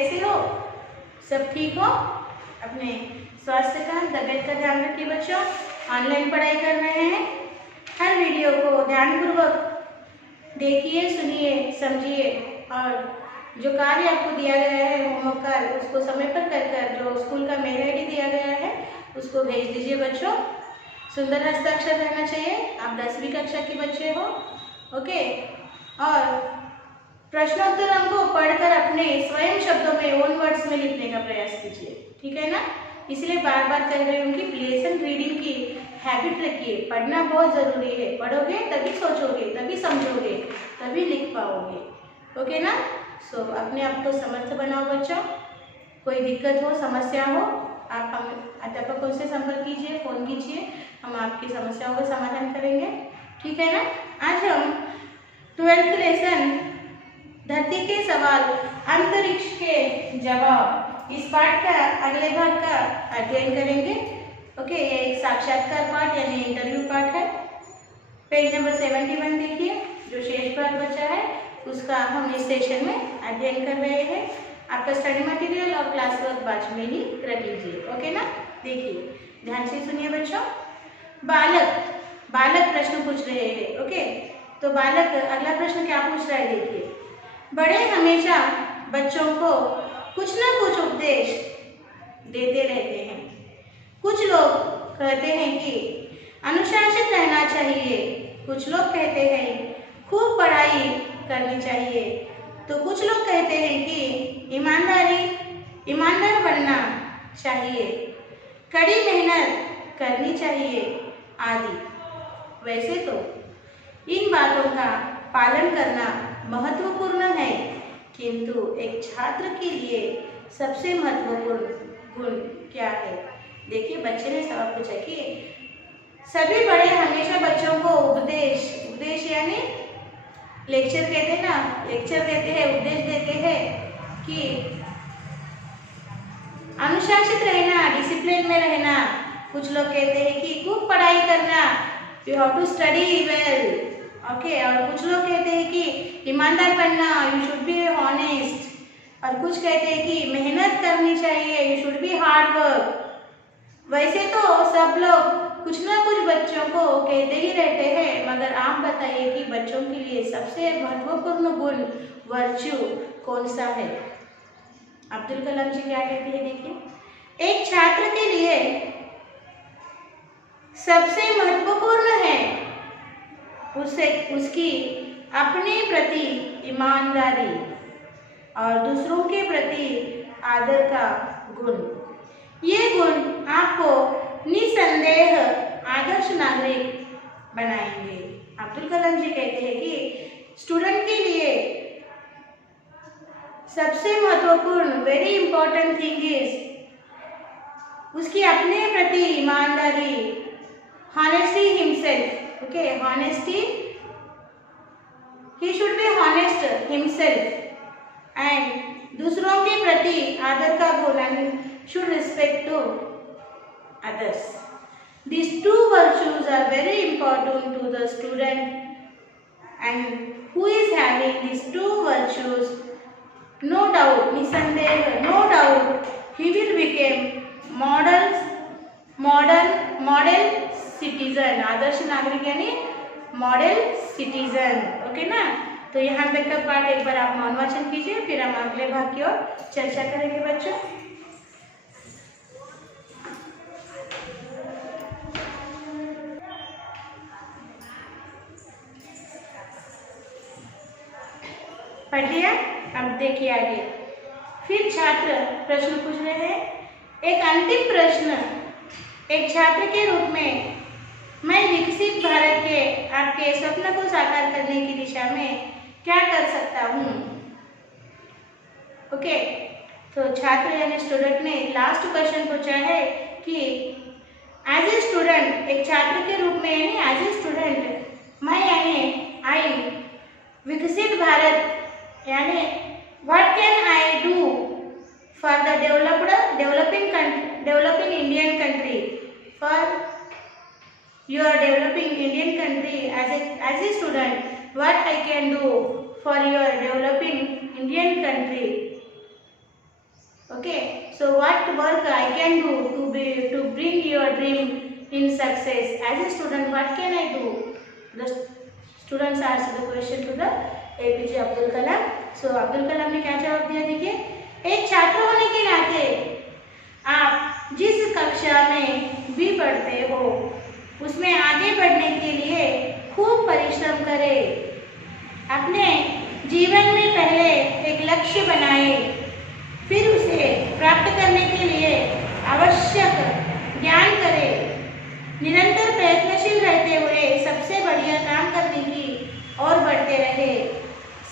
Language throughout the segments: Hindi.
कैसे हो? सब ठीक हो? अपने स्वास्थ्य का, तबियत का ध्यान रखिए बच्चों। ऑनलाइन पढ़ाई कर रहे हैं। हर वीडियो को ध्यानपूर्वक देखिए, सुनिए, समझिए और जो कार्य आपको दिया गया है होमवर्क कार्य, उसको समय पर कर जो स्कूल का मेल आईडी दिया गया है उसको भेज दीजिए बच्चों। सुंदर हस्ताक्षर रहना चाहिए। आप 10वीं कक्षा के बच्चे हो, ओके। और प्रश्नोत्तरों को पढ़कर अपने स्वयं शब्दों में, ओन वर्ड्स में लिखने का प्रयास कीजिए, ठीक है ना। इसलिए बार बार कह रही हूँ कि प्लेसेंट रीडिंग की हैबिट रखिए। पढ़ना बहुत ज़रूरी है। पढ़ोगे तभी सोचोगे, तभी समझोगे, तभी लिख पाओगे, ओके ना। सो अपने आप को समर्थ बनाओ बच्चों। कोई दिक्कत हो, समस्या हो, आप हम अध्यापकों से संपर्क कीजिए, फ़ोन कीजिए, हम आपकी समस्याओं का समाधान करेंगे, ठीक है ना। आज हम 12th लेसन धरती के सवाल, अंतरिक्ष के जवाब, इस पाठ का अगले भाग का अध्ययन करेंगे, ओके। ये एक साक्षात्कार पाठ यानी इंटरव्यू पाठ है। पेज नंबर 71 देखिए। जो शेष भाग बचा है उसका हम इस सेशन में अध्ययन कर रहे हैं। आपका स्टडी मटेरियल और क्लास वर्क बाजू में ही रख लीजिए, ओके ना। देखिए, ध्यान से सुनिए बच्चों। बालक प्रश्न पूछ रहे हैं, ओके। तो बालक अगला प्रश्न क्या पूछ रहा है देखिए। बड़े हमेशा बच्चों को कुछ ना कुछ उपदेश देते रहते हैं। कुछ लोग कहते हैं कि अनुशासित रहना चाहिए, कुछ लोग कहते हैं खूब पढ़ाई करनी चाहिए, तो कुछ लोग कहते हैं कि ईमानदार बनना चाहिए, कड़ी मेहनत करनी चाहिए आदि। वैसे तो इन बातों का पालन करना महत्वपूर्ण है, किंतु एक छात्र के लिए सबसे महत्वपूर्ण गुण क्या है? देखिए, बच्चे ने सवाल पूछा कि सभी बड़े हमेशा बच्चों को उपदेश यानी लेक्चर कहते हैं ना, लेक्चर देते हैं, उपदेश देते हैं कि अनुशासित रहना, डिसिप्लिन में रहना। कुछ लोग कहते हैं कि खूब पढ़ाई करना, you have to study well, okay. और कुछ लोग कहते हैं कि ईमानदार बनना, यू शुड बी ऑनेस्ट। और कुछ कहते हैं कि मेहनत करनी चाहिए, you should be hard work. वैसे तो सब लोग कुछ ना कुछ बच्चों को कहते ही रहते हैं, मगर आप बताइए कि बच्चों के लिए सबसे महत्वपूर्ण गुण, वर्च्यू कौन सा है? अब्दुल कलाम जी क्या कहते हैं देखिए। एक छात्र के लिए सबसे महत्वपूर्ण है उसकी अपने प्रति ईमानदारी और दूसरों के प्रति आदर का गुण। ये गुण आपको निसंदेह आदर्श नागरिक बनाएंगे। अब्दुल कलाम जी कहते हैं कि स्टूडेंट के लिए सबसे महत्वपूर्ण, वेरी इंपॉर्टेंट थिंग इज उसकी अपने प्रति ईमानदारी, honesty himself, okay. Honesty, he should be honest himself and दूसरों के प्रति आदर का गुण, should respect to others. These two virtues are very important to the student, and who is having these two virtues, no doubt, निसंदेह, no doubt, he will become model citizen, आदर्श नागरिक यानी मॉडल सिटीजन, ओके ना। तो यहाँ तक का पाठ एक बार आप मौन वाचन कीजिए, फिर हम अगले भाग की ओर चर्चा करेंगे बच्चों। पढ़ लिया? अब देखिए आगे। फिर छात्र प्रश्न पूछ रहे हैं। एक अंतिम प्रश्न, एक छात्र के रूप में मैं विकसित भारत के आपके स्वप्न को साकार करने की दिशा में क्या कर सकता हूँ? ओके। तो छात्र यानी स्टूडेंट ने लास्ट क्वेश्चन पूछा है कि एज ए स्टूडेंट, एक छात्र के रूप में यानी एज ए स्टूडेंट मैं यानी आई विकसित भारत यानी what can I do for the developing Indian country, for your developing Indian country as a student, what I can do for your developing Indian country? Okay, so what work I can do to bring your dream in success? As a student, what can I do? The students asked the question to the APJ Abdul Kalam. So Abdul कलाम ने क्या जवाब दिया? देखिए, एक छात्र होने के नाते आप जिस कक्षा में भी पढ़ते हो उसमें आगे बढ़ने के लिए खूब परिश्रम करें. अपने जीवन में पहले एक लक्ष्य बनाए, फिर उसे प्राप्त करने के लिए आवश्यक ज्ञान करें. निरंतर प्रयत्नशील रहते हुए सबसे बढ़िया काम करने की ओर बढ़ते रहे.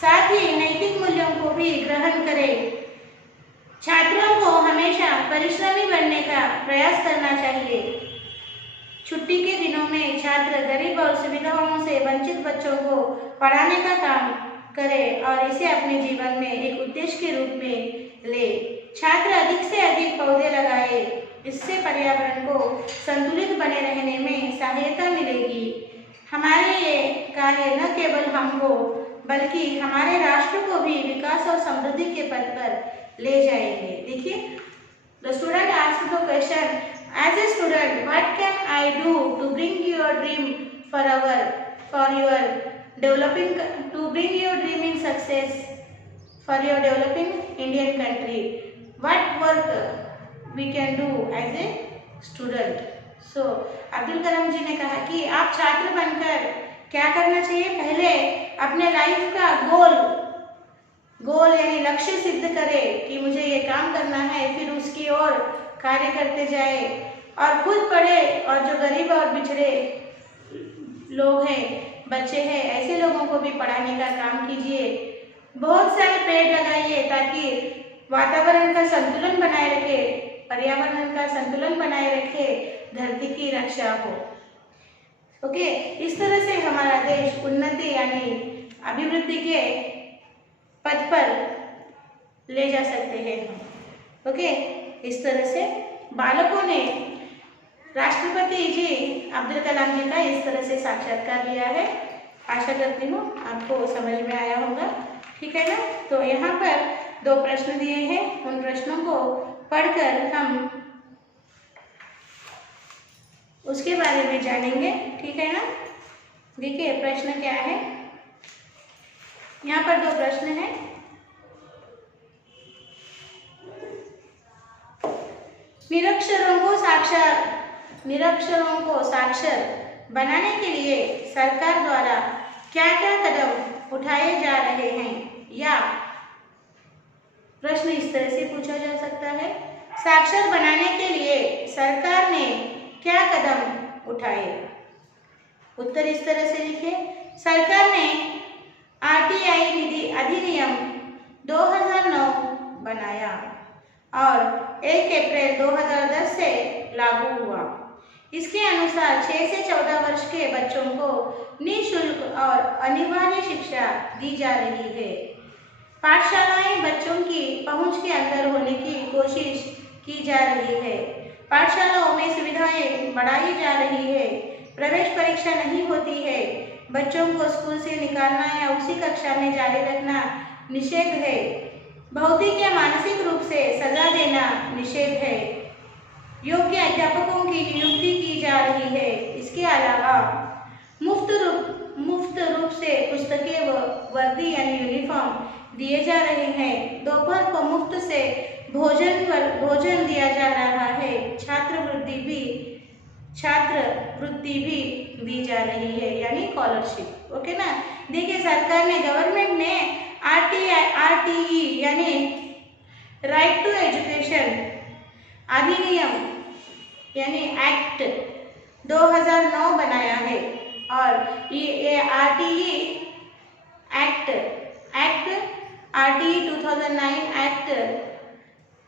साथ ही नैतिक मूल्यों को भी ग्रहण करें. छात्रों को हमेशा परिश्रमी बनने का प्रयास करना चाहिए. छुट्टी के दिनों में छात्र गरीब और सुविधाओं से वंचित बच्चों को पढ़ाने का काम करे और इसे अपने जीवन में एक उद्देश्य के रूप में ले. छात्र अधिक से अधिक पौधे लगाए. इससे पर्यावरण को संतुलित बने रहने में सहायता मिलेगी. हमारे ये कार्य न केवल हमको बल्कि हमारे राष्ट्र को भी विकास और समृद्धि के पथ पर ले जाएंगे. देखिए, the student asked the question, as a student, what can I do to bring your dream for your developing, to bring your dream in success for your developing Indian country? What work we can do as a student? So Abdul Kalam ji ने कहा कि आप छात्र बनकर क्या करना चाहिए? पहले अपने लाइफ का गोल यानी लक्ष्य सिद्ध करें कि मुझे ये काम करना है, फिर उसकी ओर कार्य करते जाए और खुद पढ़े और जो गरीब और पिछड़े लोग हैं, बच्चे हैं, ऐसे लोगों को भी पढ़ाने का काम कीजिए. बहुत सारे पेड़ लगाइए ताकि वातावरण का संतुलन बनाए रखे, पर्यावरण का संतुलन बनाए रखे, धरती की रक्षा हो. ओके, इस तरह से हमारा देश उन्नति यानी अभिवृद्धि के पथ पर ले जा सकते हैं हम. ओके, इस तरह से बालकों ने राष्ट्रपति जी अब्दुल कलाम जी का इस तरह से साक्षात्कार लिया है. आशा करती हूँ आपको समझ में आया होगा. ठीक है ना? तो यहाँ पर 2 प्रश्न दिए हैं, उन प्रश्नों को पढ़कर हम उसके बारे में जानेंगे. ठीक है ना? देखिए प्रश्न क्या है. यहाँ पर 2 प्रश्न हैं. निरक्षरों को साक्षर बनाने के लिए सरकार द्वारा क्या-क्या कदम उठाए जा रहे हैं? या प्रश्न इस तरह से पूछा जा सकता है, साक्षर बनाने के लिए सरकार ने क्या कदम उठाए? उत्तर इस तरह से लिखिए. सरकार ने RTI निधि अधिनियम 2009 बनाया और 1 अप्रैल 2010 से लागू हुआ. इसके अनुसार 6 से 14 वर्ष के बच्चों को निःशुल्क और अनिवार्य शिक्षा दी जा रही है. पाठशालाएं बच्चों की पहुंच के अंदर होने की कोशिश की जा रही है. पाठशालाओं में सुविधाएं बढ़ाई जा रही है. प्रवेश परीक्षा नहीं होती है. बच्चों को स्कूल से निकालना या उसी कक्षा में जारी रखना निषेध है. भौतिक या मानसिक रूप से सजा देना निषेध है. योग्य अध्यापकों की नियुक्ति की जा रही है. इसके अलावा मुफ्त रूप से पुस्तकें व वर्दी यानी यूनिफॉर्म दिए जा रहे हैं. दोपहर को मुफ्त से भोजन दिया जा रहा है. छात्रवृत्ति भी दी जा रही है यानी स्कॉलरशिप. ओके ना? देखिए, सरकार ने गवर्नमेंट ने RTE यानी राइट टू एजुकेशन अधिनियम यानी एक्ट 2009 बनाया है. और ये RTE एक्ट RTE 2009 एक्ट,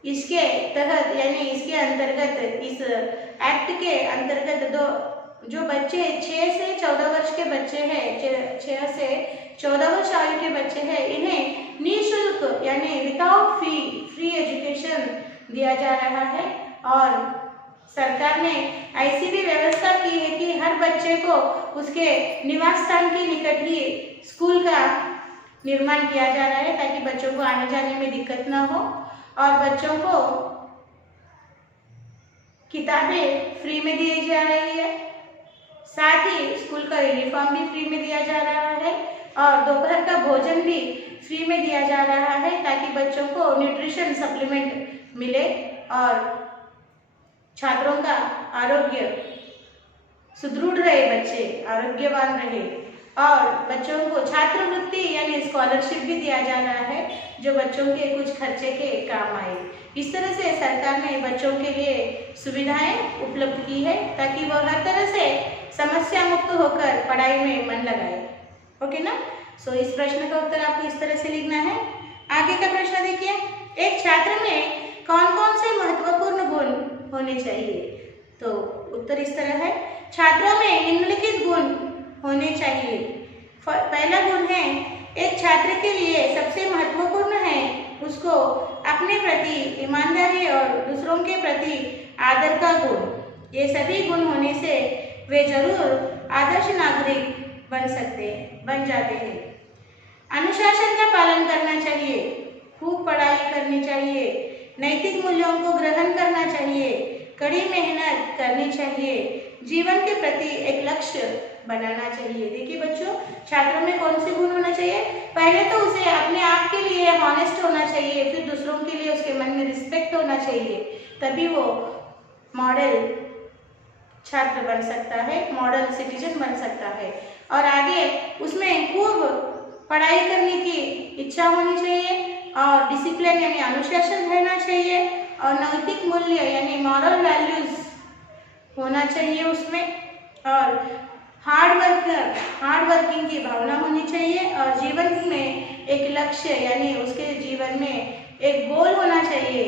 इसके तहत यानी इसके अंतर्गत, इस एक्ट के अंतर्गत जो बच्चे 6 से 14 वर्ष के बच्चे हैं, 6 से 14 वर्ष आयु के बच्चे हैं, इन्हें निःशुल्क यानी विदाउट फ्री एजुकेशन दिया जा रहा है. और सरकार ने ऐसी भी व्यवस्था की है कि हर बच्चे को उसके निवास स्थान के निकट ही स्कूल का निर्माण किया जा रहा है ताकि बच्चों को आने जाने में दिक्कत ना हो. और बच्चों को किताबें फ्री में दी जा रही है, साथ ही स्कूल का यूनिफॉर्म भी फ्री में दिया जा रहा है और दोपहर का भोजन भी फ्री में दिया जा रहा है ताकि बच्चों को न्यूट्रिशन सप्लीमेंट मिले और छात्रों का आरोग्य सुदृढ़ रहे, बच्चे आरोग्यवान रहे और बच्चों को छात्रवृत्ति यानी स्कॉलरशिप भी दिया जा रहा है जो बच्चों के कुछ खर्चे के काम आए। इस तरह से सरकार ने बच्चों के लिए सुविधाएं उपलब्ध की है ताकि वह हर तरह से समस्या मुक्त होकर पढ़ाई में मन लगाए। ओके ना। सो इस प्रश्न का उत्तर आपको इस तरह से लिखना है। आगे का प्रश्न देखिए, एक छात्र में कौन कौन से महत्वपूर्ण गुण होने चाहिए? तो उत्तर इस तरह है, छात्रों में निम्नलिखित गुण होने चाहिए। पहला गुण है, एक छात्र के लिए सबसे महत्वपूर्ण है उसको अपने प्रति ईमानदारी और दूसरों के प्रति आदर का गुण। ये सभी गुण होने से वे जरूर आदर्श नागरिक बन जाते हैं। अनुशासन का पालन करना चाहिए, खूब पढ़ाई करनी चाहिए, नैतिक मूल्यों को ग्रहण करना चाहिए, कड़ी मेहनत करनी चाहिए, जीवन के प्रति एक लक्ष्य बनाना चाहिए। देखिए बच्चों, छात्रों में कौन से गुण होना चाहिए? पहले तो उसे अपने आप के लिए हॉनेस्ट होना चाहिए, फिर दूसरों के लिए उसके मन में रिस्पेक्ट होना चाहिए, तभी वो मॉडल छात्र बन सकता है, मॉडल सिटीजन बन सकता है। और आगे उसमें खूब पढ़ाई करने की इच्छा होनी चाहिए और डिसिप्लिन यानी अनुशासन रहना चाहिए और नैतिक मूल्य यानी मॉरल वैल्यूज होना चाहिए उसमें और हार्ड वर्किंग की भावना होनी चाहिए और जीवन में एक लक्ष्य यानी उसके जीवन में एक गोल होना चाहिए,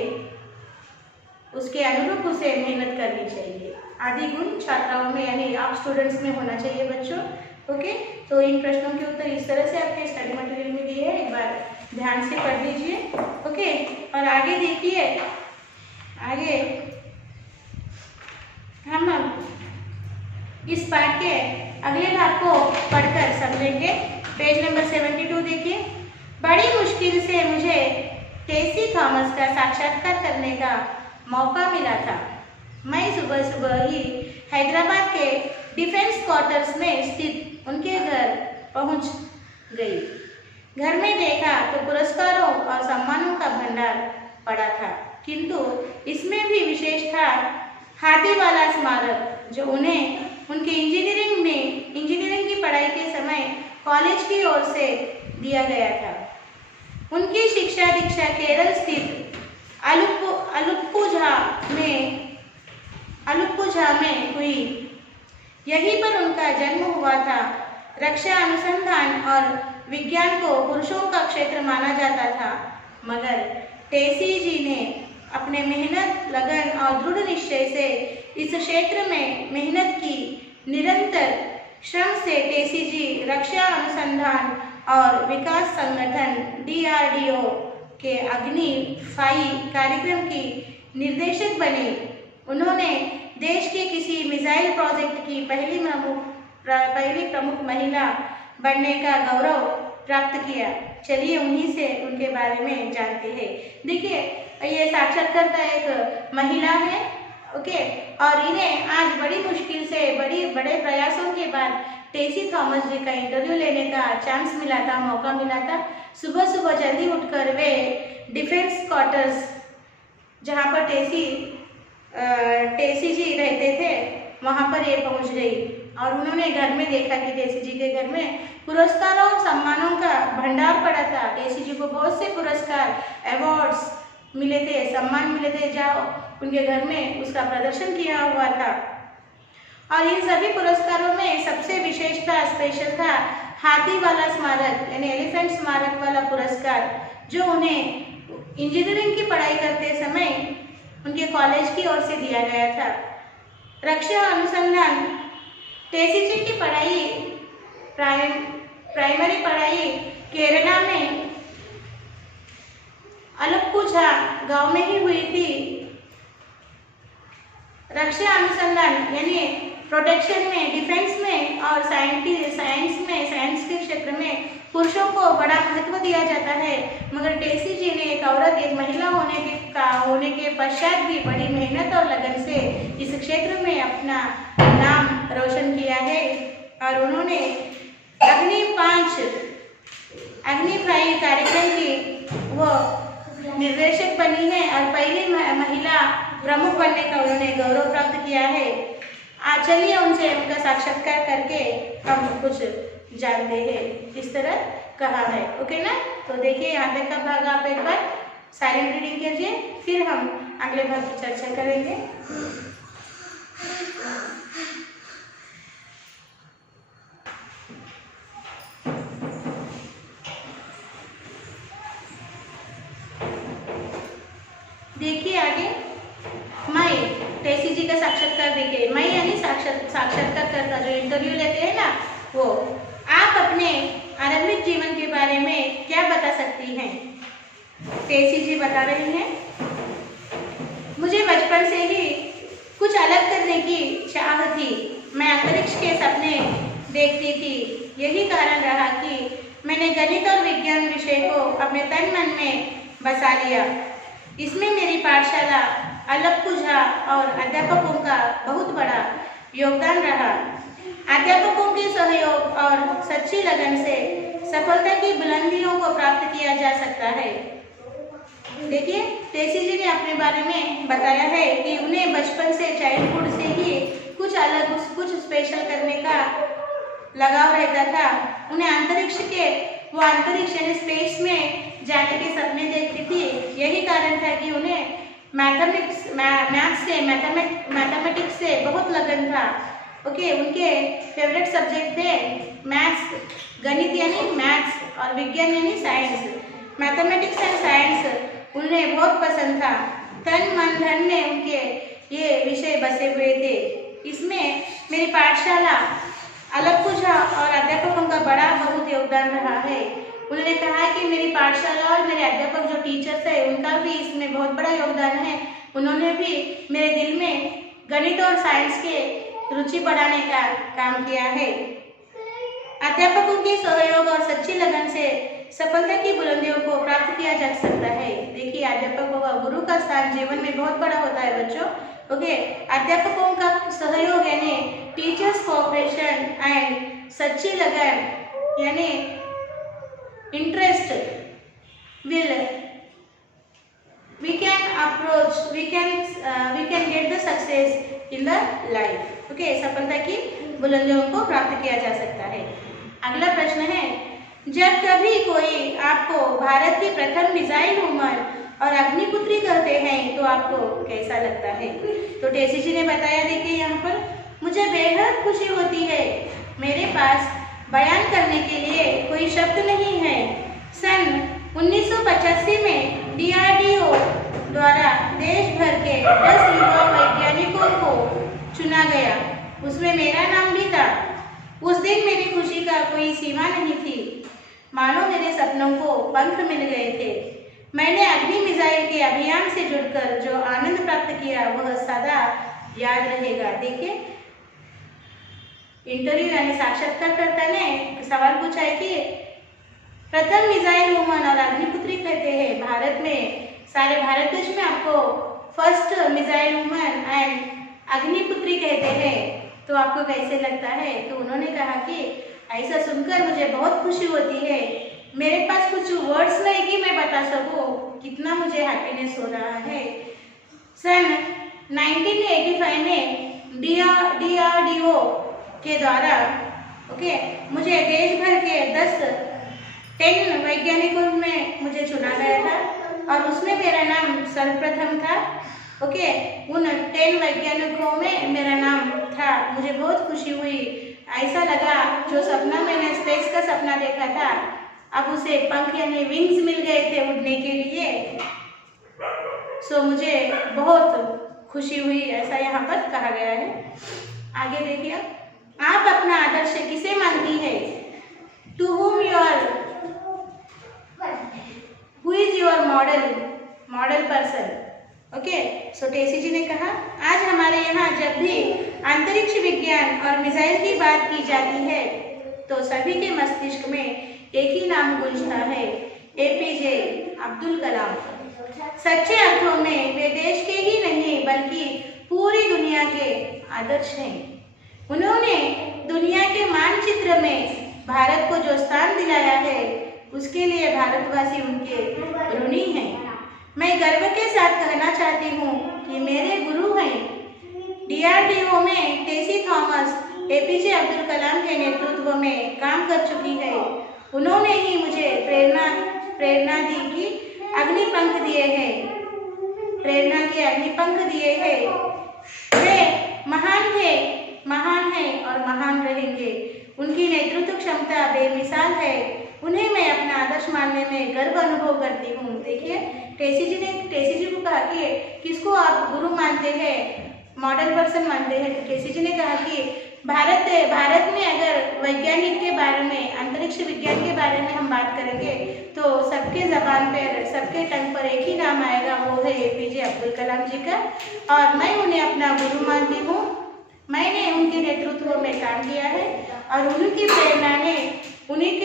उसके अनुरूप उसे मेहनत करनी चाहिए। आदि गुण छात्राओं में यानी आप स्टूडेंट्स में होना चाहिए बच्चों। ओके, तो इन प्रश्नों के उत्तर इस तरह से आपके स्टडी मटेरियल में दिए हैं, एक बार ध्यान से पढ़ लीजिए। ओके, और आगे देखिए, आगे हम इस पाठ के अगले भाग को पढ़कर समझेंगे। पेज नंबर 72 देखिए। बड़ी मुश्किल से मुझे टेसी थॉमस का साक्षात्कार करने का मौका मिला था। मैं सुबह सुबह ही हैदराबाद के डिफेंस क्वार्टर्स में स्थित उनके घर पहुंच गई। घर में देखा तो पुरस्कारों और सम्मानों का भंडार पड़ा था, किंतु इसमें भी विशेष था हाथीवाला स्मारक जो उन्हें उनके इंजीनियरिंग की पढ़ाई के समय कॉलेज की ओर से दिया गया था। उनकी शिक्षा दीक्षा केरल स्थित अलुप्पुझा में हुई। यहीं पर उनका जन्म हुआ था। रक्षा अनुसंधान और विज्ञान को पुरुषों का क्षेत्र माना जाता था, मगर टेसी जी ने अपने मेहनत, लगन और दृढ़ निश्चय से इस क्षेत्र में मेहनत की। निरंतर श्रम से टेसी जी रक्षा अनुसंधान और विकास संगठन DRDO के अग्नि 5 कार्यक्रम की निर्देशक बने। उन्होंने देश के किसी मिसाइल प्रोजेक्ट की पहली प्रमुख महिला बनने का गौरव प्राप्त किया। चलिए उन्हीं से उनके बारे में जानते हैं। देखिए, ये साक्षात्कारकर्ता एक महिला है, ओके, और इन्हें आज बड़ी मुश्किल से बड़े प्रयासों के बाद टेसी थॉमस जी का इंटरव्यू लेने का चांस मिला था, मौका मिला था। सुबह सुबह जल्दी उठकर वे डिफेंस क्वार्टर्स जहाँ पर टेसी जी रहते थे वहाँ पर ये पहुँच गई और उन्होंने घर में देखा कि टेसी जी के घर में पुरस्कारों और सम्मानों का भंडार पड़ा था। टेसी जी को बहुत से पुरस्कार, अवार्ड्स मिले थे, सम्मान मिले थे, जाओ उनके घर में उसका प्रदर्शन किया हुआ था। और इन सभी पुरस्कारों में सबसे विशेष था, स्पेशल था हाथीवाला स्मारक यानी एलिफेंट स्मारक वाला पुरस्कार, जो उन्हें इंजीनियरिंग की पढ़ाई करते समय उनके कॉलेज की ओर से दिया गया था। रक्षा अनुसंधान, टेसी जी की पढ़ाई प्राइमरी पढ़ाई केरला में अलप्पुझा गांव में ही हुई थी। रक्षा अनुसंधान यानी प्रोटेक्शन में, डिफेंस में और साइंस के क्षेत्र में पुरुषों को बड़ा महत्व दिया जाता है, मगर टेसी जी ने एक औरत, एक महिला होने के पश्चात भी बड़ी मेहनत और लगन से इस क्षेत्र में अपना नाम रोशन किया है और उन्होंने अग्नि 5 कार्यक्रम की वो निर्देशक बनी है और पहली महिला प्रमुख बनने का उन्होंने गौरव प्राप्त किया है। चलिए उनसे उनका साक्षात्कार करके हम कुछ जानते हैं। इस तरह कहा है, ओके ना। तो देखिए यहाँ तक का भाग आप एक बार साइलेंट रीडिंग कीजिए, फिर हम अगले भाग की चर्चा करेंगे। देखिए आगे, मई टेसी जी का साक्षात्कार देखिए। मई यानी साक्षात्कारकर्ता जो इंटरव्यू लेते हैं ना, वो। आप अपने आरंभिक जीवन के बारे में क्या बता सकती हैं? टेसी जी बता रही हैं, मुझे बचपन से ही कुछ अलग करने की चाह थी। मैं अंतरिक्ष के सपने देखती थी। यही कारण रहा कि मैंने गणित और विज्ञान विषय को अपने तन मन में बसा लिया। इसमें मेरी पाठशाला अलपुझा और अध्यापकों का बहुत बड़ा योगदान रहा। अध्यापकों के सहयोग और सच्ची लगन से सफलता की बुलंदियों को प्राप्त किया जा सकता है। देखिए, टेसी जी ने अपने बारे में बताया है कि उन्हें बचपन से, चाइल्डहुड से ही कुछ अलग, कुछ स्पेशल करने का लगाव रहता था। उन्हें अंतरिक्ष यानी स्पेस में जाने के सपने देखती थी। यही कारण था कि उन्हें मैथमेटिक्स से बहुत लगन था। ओके, उनके फेवरेट सब्जेक्ट थे मैथ्स, गणित यानी मैथ्स, और विज्ञान यानी साइंस। मैथमेटिक्स एंड साइंस उन्हें बहुत पसंद था। तन मन धन में उनके ये विषय बसे हुए थे। इसमें मेरी पाठशाला अलपुझा और अध्यापकों का बड़ा बहुत योगदान रहा है। उन्होंने कहा कि मेरी पाठशाला और मेरे अध्यापक जो टीचर्स है, उनका भी इसमें बहुत बड़ा योगदान है। उन्होंने भी मेरे दिल में गणित और साइंस के रुचि बढ़ाने का काम किया है। अध्यापकों के सहयोग और सच्ची लगन से सफलता की बुलंदियों को प्राप्त किया जा सकता है। देखिए, अध्यापकों का, गुरु का स्थान जीवन में बहुत बड़ा होता है बच्चों। ओके, अध्यापकों का सहयोग यानी टीचर्स कोऑपरेशन एंड सच्ची लगन यानी interest we can get the success in the life. Okay, सफलता की बुलंदियों को प्राप्त किया जा सकता है। अगला प्रश्न है, जब कभी कोई आपको भारत की प्रथम मिसाइल वुमन और अग्निपुत्री कहते हैं तो आपको कैसा लगता है? तो टेसी जी ने बताया, देखिए यहाँ पर, मुझे बेहद खुशी होती है। मेरे पास बयान करने के लिए कोई शब्द नहीं है। सन 1985 में DRDO द्वारा देश भर के 10 युवा वैज्ञानिकों को चुना गया। उसमें मेरा नाम भी था। उस दिन मेरी खुशी का कोई सीमा नहीं थी, मानो मेरे सपनों को पंख मिल गए थे। मैंने अग्नि मिसाइल के अभियान से जुड़कर जो आनंद प्राप्त किया वह सदा याद रहेगा। देखिए, इंटरव्यू यानी साक्षात्कारकर्ता ने सवाल पूछा है कि प्रथम मिसाइल वुमन और अग्निपुत्री कहते हैं भारत में, सारे भारत देश में आपको फर्स्ट मिसाइल वुमन एंड अग्निपुत्री कहते हैं, तो आपको कैसे लगता है? तो उन्होंने कहा कि ऐसा सुनकर मुझे बहुत खुशी होती है। मेरे पास कुछ वर्ड्स नहीं कि मैं बता सकूं कितना मुझे हैप्पीनेस हो रहा है। सन 1985 में DRDO के द्वारा मुझे देश भर के 10 वैज्ञानिकों में मुझे चुना गया था और उसमें मेरा नाम सर्वप्रथम था। उन 10 वैज्ञानिकों में मेरा नाम था। मुझे बहुत खुशी हुई। ऐसा लगा जो सपना मैंने स्पेस का सपना देखा था, अब उसे पंख यानी विंग्स मिल गए थे उड़ने के लिए। सो मुझे बहुत खुशी हुई, ऐसा यहाँ पर कहा गया है। आगे देखिए, आप अपना आदर्श किसे मानती है? To whom who is your model person? Okay, so Tessy ji ने कहा, आज हमारे यहाँ जब भी अंतरिक्ष विज्ञान और मिसाइल की बात की जाती है तो सभी के मस्तिष्क में एक ही नाम गूंजता है, एपीजे अब्दुल कलाम। सच्चे अर्थों में वे देश के ही नहीं बल्कि पूरी दुनिया के आदर्श हैं। उन्होंने दुनिया के मानचित्र में भारत को जो स्थान दिलाया है उसके लिए भारतवासी उनके ऋणी हैं। मैं गर्व के साथ कहना चाहती हूँ कि मेरे गुरु हैं DRDO में टेसी थॉमस एपीजे अब्दुल कलाम के नेतृत्व में काम कर चुकी है। उन्होंने ही मुझे प्रेरणा दी कि अग्निपंख दिए हैं, प्रेरणा के अग्निपंख दिए हैं। वे महान थे, महान हैं और महान रहेंगे। उनकी नेतृत्व क्षमता बेमिसाल है। उन्हें मैं अपना आदर्श मानने में गर्व अनुभव करती हूँ। देखिए टेसी जी को कहा कि किसको आप गुरु मानते हैं, मॉडल पर्सन मानते हैं। तो टेसी जी ने कहा कि भारत में अगर वैज्ञानिक के बारे में, अंतरिक्ष विज्ञान के बारे में हम बात करेंगे तो सबके जबान पर, सबके टंग पर एक ही नाम आएगा, वो है एपीजे अब्दुल कलाम जी का। और मैं उन्हें अपना गुरु मानती हूँ। मैंने उनके नेतृत्व में काम किया है और उनकी प्रेरणा ने, उन्हीं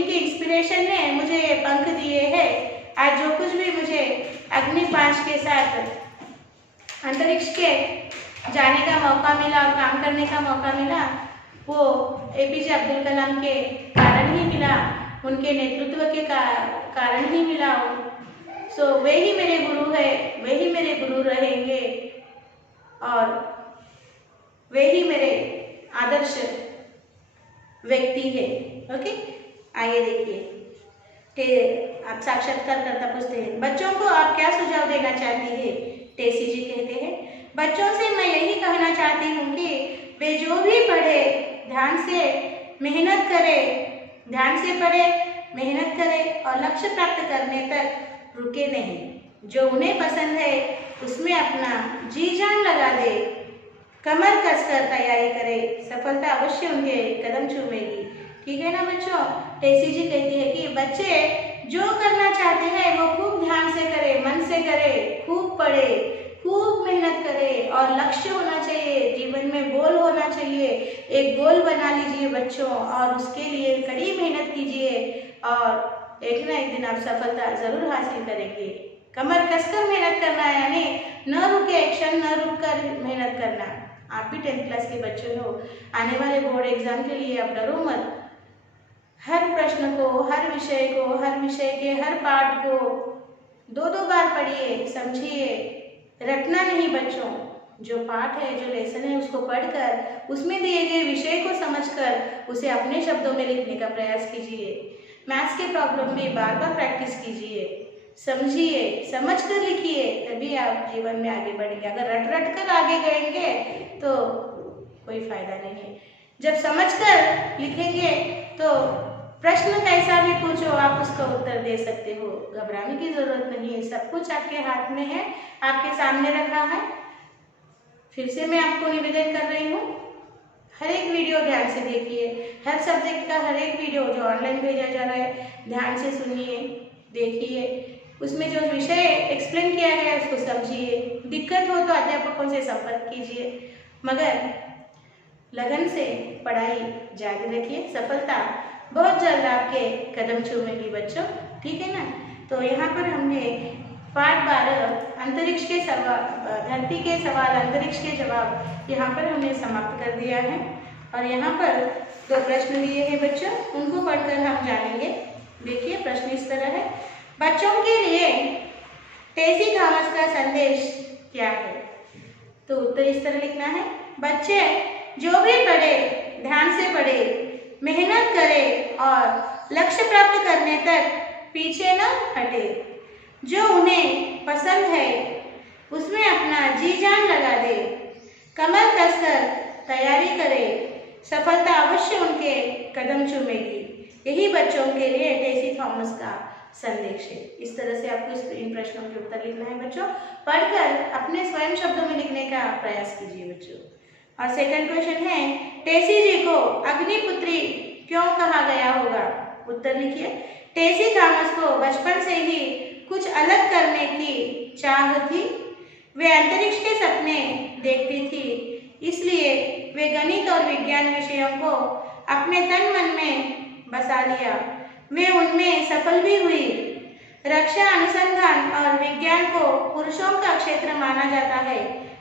के इंस्पिरेशन ने मुझे ये पंख दिए हैं। आज जो कुछ भी मुझे अग्नि 5 के साथ अंतरिक्ष के जाने का मौका मिला और काम करने का मौका मिला, वो एपीजे अब्दुल कलाम के कारण ही मिला, उनके नेतृत्व के कारण ही मिला। सो वे ही मेरे गुरु है, वे ही मेरे गुरु रहेंगे और वे ही मेरे आदर्श व्यक्ति है। ओके, आइए देखिए आप साक्षात्कारकर्ता पूछते हैं, बच्चों को आप क्या सुझाव देना चाहती है? टेसी जी कहते हैं, बच्चों से मैं यही कहना चाहती हूँ कि वे जो भी पढ़े ध्यान से मेहनत पढ़े, मेहनत करें और लक्ष्य प्राप्त करने तक रुके नहीं। जो उन्हें पसंद है उसमें अपना जी जान लगा दे, कमर कसकर तैयारी करे, सफलता अवश्य उनके कदम चूमेगी। ठीक है ना बच्चों? टेसी जी कहती है कि बच्चे जो करना चाहते हैं वो खूब ध्यान से करे, मन से करे, खूब पढ़े, खूब मेहनत करे और लक्ष्य होना चाहिए, जीवन में गोल होना चाहिए। एक गोल बना लीजिए बच्चों और उसके लिए कड़ी मेहनत कीजिए और एक ना एक दिन आप सफलता जरूर हासिल करेंगे। कमर कसकर मेहनत करना है, यानी न रुके, एक्शन न रुक कर मेहनत करना। आप भी 10th क्लास के बच्चे हो, आने वाले बोर्ड एग्जाम के लिए आप डरो मत। हर प्रश्न को, हर विषय के हर पाठ को 2-2 बार पढ़िए, समझिए, रटना नहीं बच्चों। जो पाठ है, जो लेसन है, उसको पढ़कर उसमें दिए गए विषय को समझकर उसे अपने शब्दों में लिखने का प्रयास कीजिए। मैथ्स के प्रॉब्लम में बार बार प्रैक्टिस कीजिए, समझिए, समझ कर लिखिए, तभी आप जीवन में आगे बढ़ेंगे। अगर रट कर आगे गएंगे तो कोई फायदा नहीं है। जब समझकर लिखेंगे तो प्रश्न कैसा भी पूछो आप उसका उत्तर दे सकते हो। घबराने की जरूरत नहीं है, सब कुछ आपके हाथ में है, आपके सामने रखा है। फिर से मैं आपको निवेदन कर रही हूँ, हर एक वीडियो ध्यान से देखिए, हर सब्जेक्ट का हर एक वीडियो जो ऑनलाइन भेजा जा रहा है ध्यान से सुनिए, देखिए, उसमें जो विषय एक्सप्लेन किया गया है उसको समझिए। दिक्कत हो तो अध्यापकों से संपर्क कीजिए, मगर लगन से पढ़ाई जारी रखिए। सफलता बहुत जल्द आपके कदम चूमेगी बच्चों। ठीक है ना? तो यहाँ पर हमने पाठ 12 अंतरिक्ष के सवाल, धरती के सवाल, अंतरिक्ष के जवाब यहाँ पर हमने समाप्त कर दिया है। और यहाँ पर 2 प्रश्न दिए हैं बच्चों, उनको पढ़कर हम जानेंगे। देखिए प्रश्न इस तरह है, बच्चों के लिए टेसी थॉमस का संदेश क्या है? तो उत्तर इस तरह लिखना है, बच्चे जो भी पढ़े ध्यान से पढ़े, मेहनत करे और लक्ष्य प्राप्त करने तक पीछे न हटे। जो उन्हें पसंद है उसमें अपना जी जान लगा दे, कमर कसकर तैयारी करे, सफलता अवश्य उनके कदम चूमेगी। यही बच्चों के लिए टेसी थॉमस का संदेश है। इस तरह से आपको इन प्रश्नों के उत्तर लिखना है बच्चों। पढ़कर अपने स्वयं शब्दों में लिखने का प्रयास कीजिए बच्चों। और सेकंड क्वेश्चन है, टेसी जी को अग्निपुत्री क्यों कहा गया होगा? उत्तर लिखिए, टेसी थॉमस को बचपन से ही कुछ अलग करने की चाह थी। वे अंतरिक्ष के सपने देखती थी, इसलिए वे गणित और विज्ञान विषयों को अपने तन मन में बसा लिया। वे उनमें सफल भी हुई। रक्षा अनुसंधान और विज्ञान को पुरुषों का क्षेत्र माना जाता है,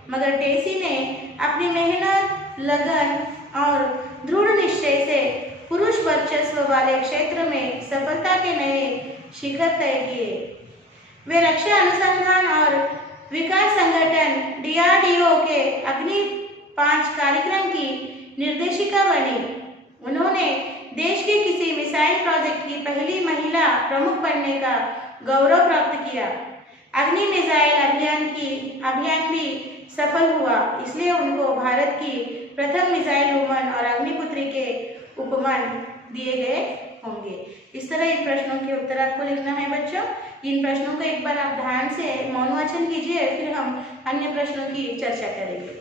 मगर टेसी ने अपनी मेहनत, लगन और दृढ़ निश्चय से पुरुष वर्चस्व वाले क्षेत्र में सफलता के नए शिखर तय किए। वे रक्षा अनुसंधान और विकास संगठन DRDO के अग्नि 5 कार्यक्रम की निर्देशिका बनी। उन्होंने देश के किसी मिसाइल प्रोजेक्ट की पहली महिला प्रमुख बनने का गौरव प्राप्त किया। अग्नि मिसाइल अभियान भी सफल हुआ, इसलिए उनको भारत की प्रथम मिसाइल वुमन और अग्निपुत्री के उपमान दिए गए होंगे। इस तरह इन प्रश्नों के उत्तर आपको लिखना है बच्चों। इन प्रश्नों को एक बार आप ध्यान से मौन वाचन कीजिए, फिर हम अन्य प्रश्नों की चर्चा करेंगे।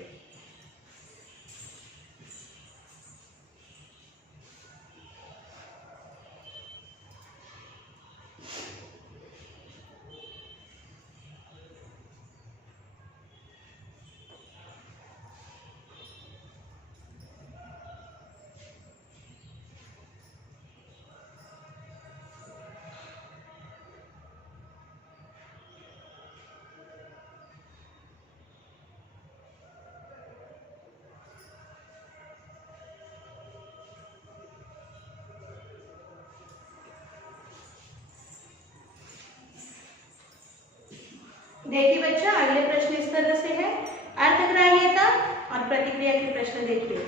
देखिए बच्चों, अगले प्रश्न इस तरह से है। अर्थग्राह्यता और प्रतिक्रिया के प्रश्न देखिए।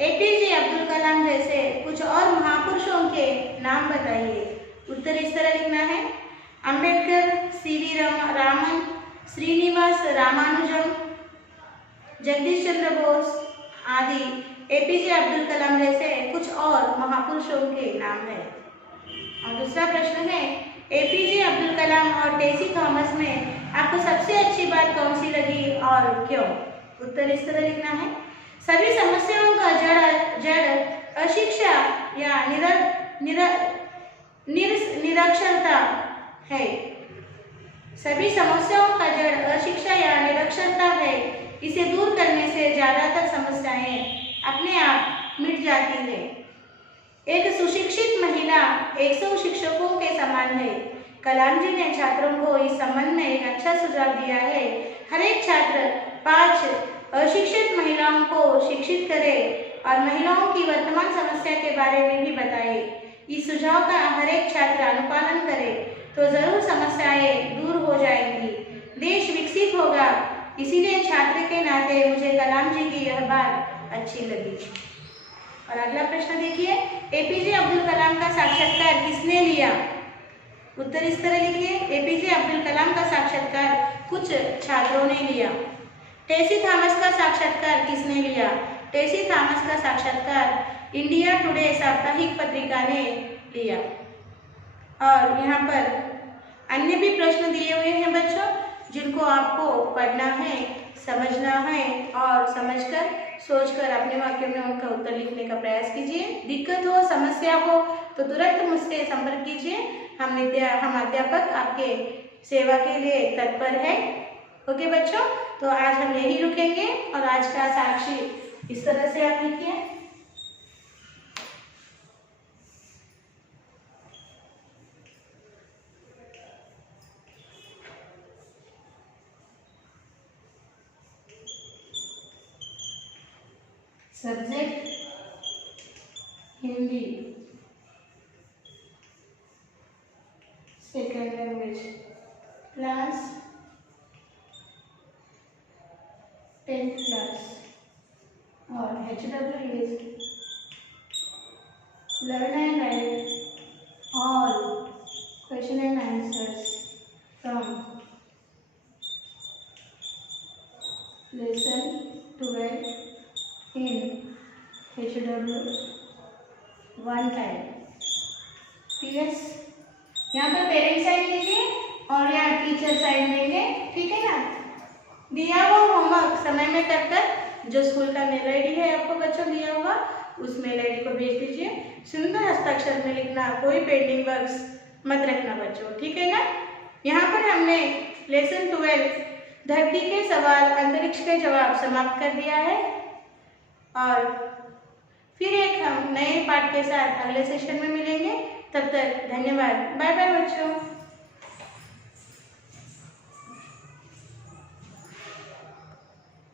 APJ अब्दुल कलाम जैसे कुछ और महापुरुषों के नाम बताइए। उत्तर इस तरह लिखना है। अंबेडकर, CV रामन, श्रीनिवास रामानुजम, जगदीश चंद्र बोस आदि APJ अब्दुल कलाम जैसे कुछ और महापुरुषों के नाम है। और दूसरा प्रश्न है, APJ अब्दुल कलाम और टेसी थॉमस में आपको सबसे अच्छी बात कौन सी लगी और क्यों? उत्तर इस तरह लिखना है। सभी समस्याओं का जड़ अशिक्षा या निरक्षरता है। सभी समस्याओं का जड़ अशिक्षा या निरक्षरता है। इसे दूर करने से ज्यादातर समस्याएं अपने आप मिट जाती है। एक सुशिक्षित महिला 100 शिक्षकों के समान है। कलाम जी ने छात्रों को इस संबंध में एक अच्छा सुझाव दिया है। हर एक छात्र 5 अशिक्षित महिलाओं को शिक्षित करे और महिलाओं की वर्तमान समस्या के बारे में भी बताए। इस सुझाव का हर एक छात्र अनुपालन करे तो जरूर समस्याएं दूर हो जाएंगी, देश विकसित होगा। इसीलिए छात्र के नाते मुझे कलाम जी की यह बात अच्छी लगी। और अगला प्रश्न देखिए, APJ अब्दुल कलाम का साक्षात्कार किसने लिया? उत्तर इस तरह लिखिए। APJ अब्दुल कलाम का साक्षात्कार कुछ छात्रों ने लिया। टेसी थॉमस का साक्षात्कार किसने लिया? टेसी थॉमस का साक्षात्कार इंडिया टुडे साप्ताहिक पत्रिका ने लिया। और यहाँ पर अन्य भी प्रश्न दिए हुए हैं बच्चों, जिनको आपको पढ़ना है, समझना है और समझकर सोचकर अपने वाक्यों में उनका उत्तर लिखने का प्रयास कीजिए। दिक्कत हो, समस्या हो तो तुरंत मुझसे संपर्क कीजिए। हम अध्यापक आपके सेवा के लिए तत्पर है। ओके बच्चों, तो आज हम यही रुकेंगे और आज का साक्षी इस तरह से आप लिखिए। Subject Hindi, second language, class 10th class, और HW is learn and write all question and answers from lesson 12 in HW one time। PS यहाँ पर पेरेंट्स साइन लीजिए और यहाँ टीचर साइन देंगे, ठीक है ना। दिया हुआ होमवर्क समय में कर कर जो स्कूल का मेल आईडी है आपको बच्चों दिया हुआ, उस मेल आईडी को भेज दीजिए। सुंदर हस्ताक्षर में लिखना, कोई पेंडिंग वर्क्स मत रखना बच्चों, ठीक है ना। यहाँ पर हमने लेसन 12 धरती के सवाल अंतरिक्ष के जवाब समाप्त कर दिया है और फिर एक हम नए पाठ के साथ अगले सेशन में मिलेंगे। तब तक धन्यवाद। बाय बाय बच्चों।